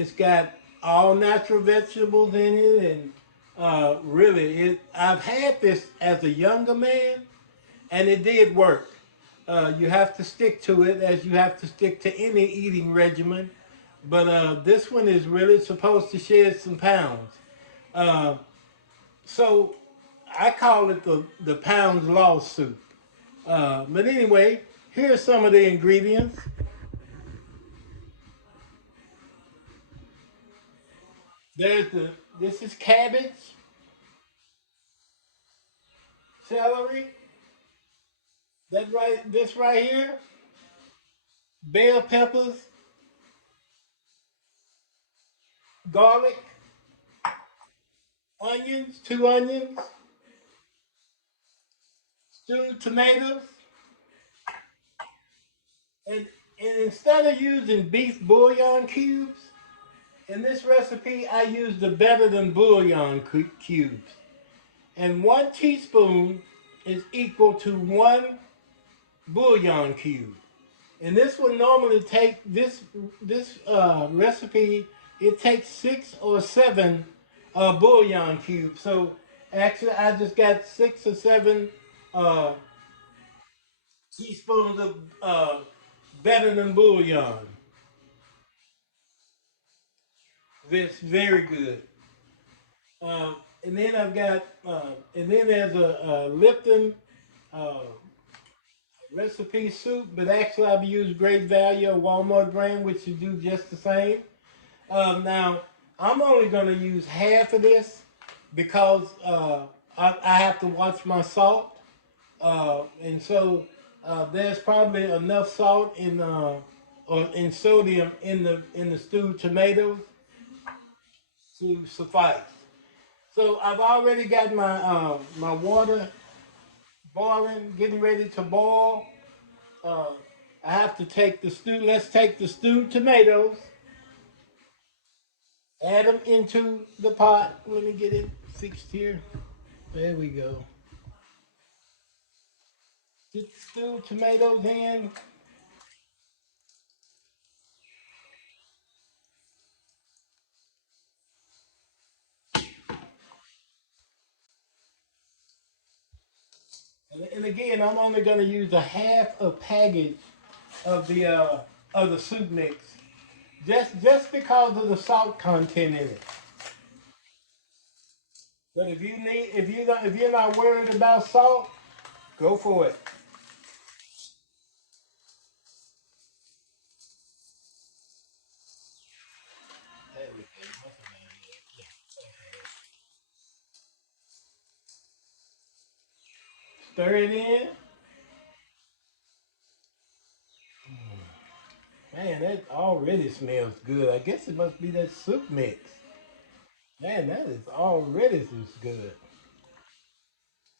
It's got all natural vegetables in it, and really, I've had this as a younger man, and it did work. You have to stick to it as you have to stick to any eating regimen. But this one is really supposed to shed some pounds. Uh, so I call it the pounds lost soup. But anyway, here's some of the ingredients. There's this is cabbage, celery, this right here, bell peppers, garlic, onions, 2 onions, stewed tomatoes, and, and instead of using beef bouillon cubes, in this recipe I use the better than bouillon cubes. And 1 teaspoon is equal to 1 bouillon cube. And this would normally take this recipe. It takes 6 or 7 bouillon cubes. So actually, I just got 6 or 7 uh, teaspoons of better than bouillon. This very good. And then I've got and then there's a Lipton uh, recipe soup, but actually I've used Great Value, a Walmart brand, which you do just the same. Now, I'm only going to use half of this because I have to watch my salt. And so there's probably enough salt or in sodium in the stewed tomatoes to suffice. So I've already got my water boiling, getting ready to boil. Uh, I have to take the stew. Let's take the stewed tomatoes, add them into the pot. Let me get it fixed here. There we go. Get the stewed tomatoes in. And again, I'm only going to use a half a package of the soup mix, just because of the salt content in it. But if you're not worried about salt, go for it. There we go. Stir it in. Man, that already smells good. I guess it must be that soup mix. Man, that is already is good.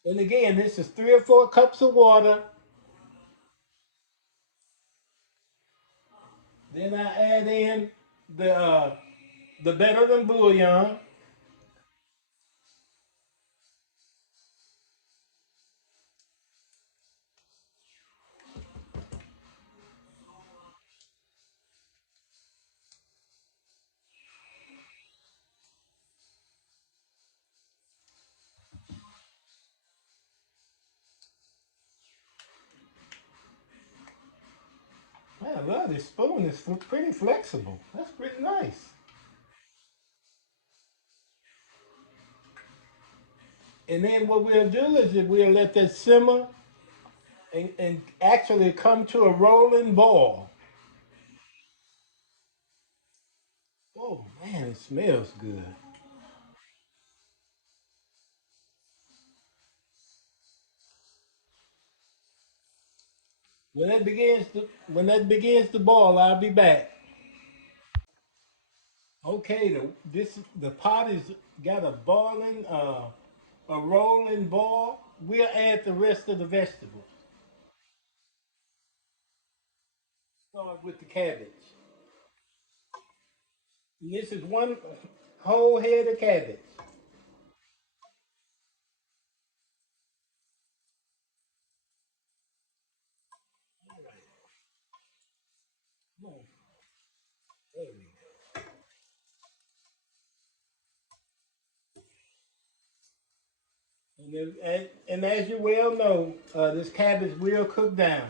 And again, this is 3 or 4 cups of water. Then I add in the better than bouillon. Man, I love this spoon. It's pretty flexible. That's pretty nice. And then what we'll do is that we'll let that simmer and actually come to a rolling boil. Oh man, it smells good. When that begins to boil, I'll be back. Okay, the pot is got a rolling boil. We'll add the rest of the vegetables. Start with the cabbage. And this is 1 whole head of cabbage. All right, come on. There we go. And as you well know, this cabbage will cook down.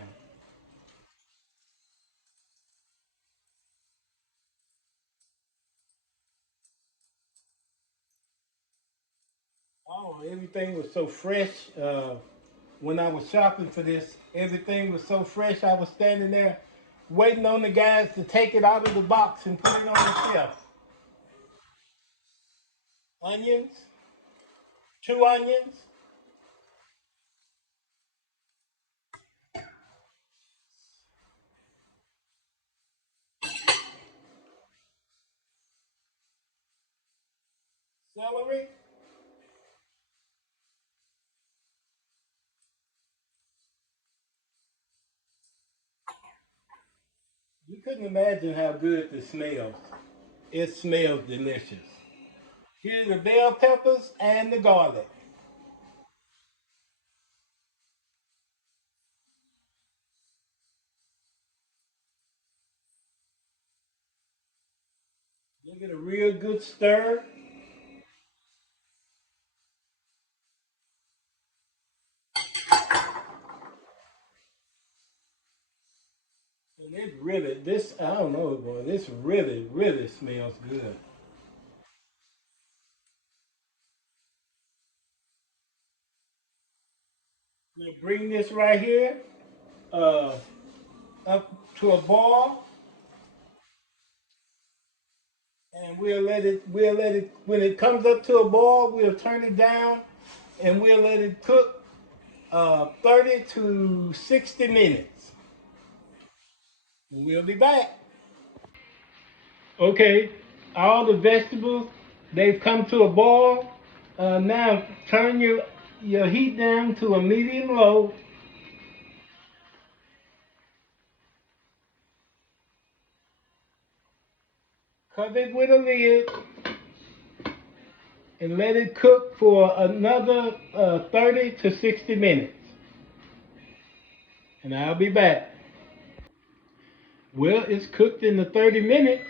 Oh, everything was so fresh. When I was shopping for this, everything was so fresh. I was standing there waiting on the guys to take it out of the box and put it on the shelf. Onions, 2 onions, celery. You couldn't imagine how good this smells. It smells delicious. Here's the bell peppers and the garlic. Give it a real good stir. And it really, this, I don't know, boy, this really, really smells good. We'll bring this right here uh, up to a boil, and we'll let it, when it comes up to a boil, we'll turn it down, and we'll let it cook 30 to 60 minutes. And we'll be back. Okay, all the vegetables, they've come to a boil. Now turn your heat down to a medium low. Cover it with a lid and let it cook for another 30 to 60 minutes. And I'll be back. Well, it's cooked in the 30 minutes.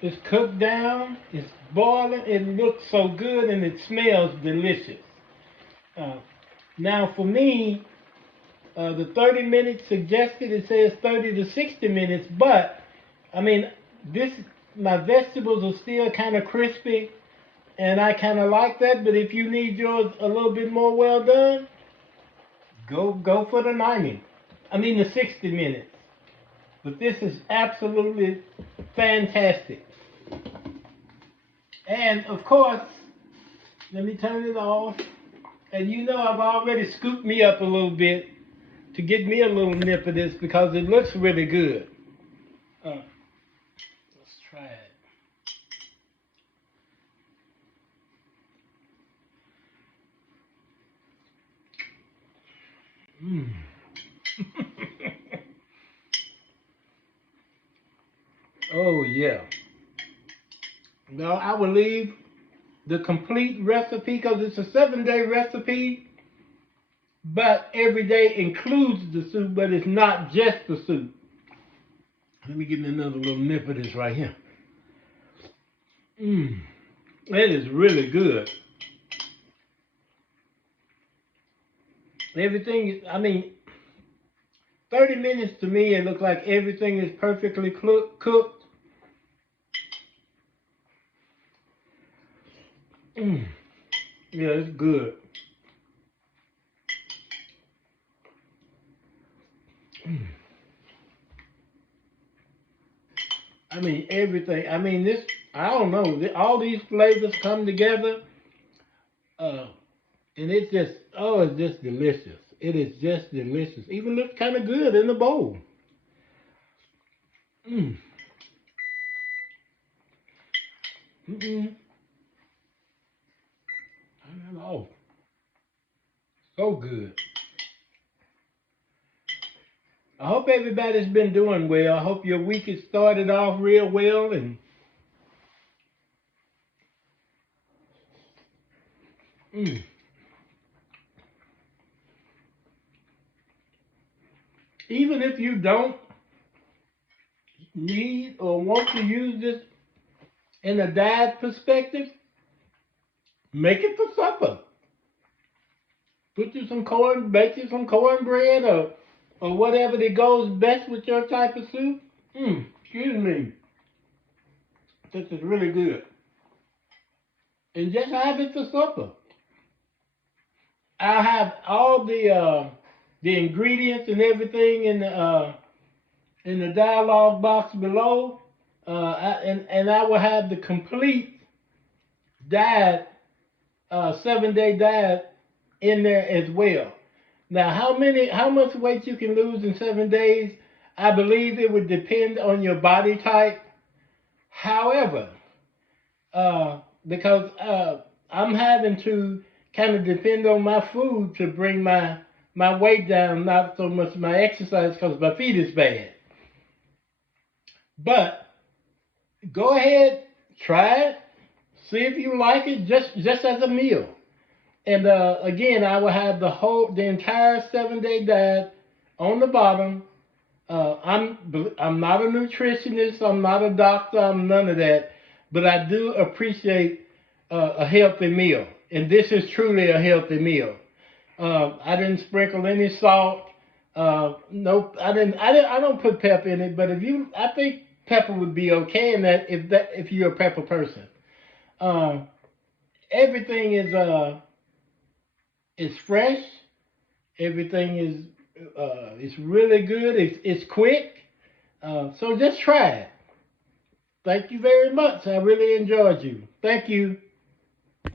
It's cooked down. It's boiling. It looks so good and it smells delicious. Uh, Now, for me, the 30 minutes suggested, it says 30 to 60 minutes, but I mean, this my vegetables are still kind of crispy, and I kind of like that. But if you need yours a little bit more well done, go for the 90. I mean the 60 minutes. But this is absolutely fantastic. And of course, let me turn it off. And you know I've already scooped me up a little bit to get me a little nip of this because it looks really good. Let's try it. Mm. Oh yeah. Now I will leave the complete recipe because it's a 7-day recipe, but every day includes the soup, but it's not just the soup. Let me get another little nip of this right here. Mmm. It is really good. Everything is, I mean, 30 minutes to me, it looks like everything is perfectly cooked. Mm. Yeah, it's good. Mm. I mean, everything. I mean, this, I don't know, all these flavors come together, uh, and it's just, oh, it's just delicious. It is just delicious. Even looks kind of good in the bowl. Mm. Mm-mm. I don't know. So good. I hope everybody's been doing well. I hope your week has started off real well, and mm, even if you don't need or want to use this in a diet perspective, make it for supper. Put you some corn, bake you some cornbread or whatever that goes best with your type of soup. Excuse me. This is really good. And just have it for supper. I have all the ingredients and everything in the dialogue box below, and I will have the complete diet, 7-day diet in there as well. Now, how much weight you can lose in 7 days? I believe it would depend on your body type. However, because I'm having to kind of depend on my food to bring my weight down, not so much my exercise because my feet is bad. But go ahead, try it, see if you like it, just as a meal. And again, I will have the entire 7-day diet on the bottom. I'm not a nutritionist. I'm not a doctor. I'm none of that. But I do appreciate a healthy meal, and this is truly a healthy meal. I didn't sprinkle any salt. Nope, I didn't. I don't put pepper in it. But I think pepper would be okay in that if you're a pepper person. Uh, Everything is fresh. Everything is really good. It's quick. So just try it. Thank you very much. I really enjoyed you. Thank you.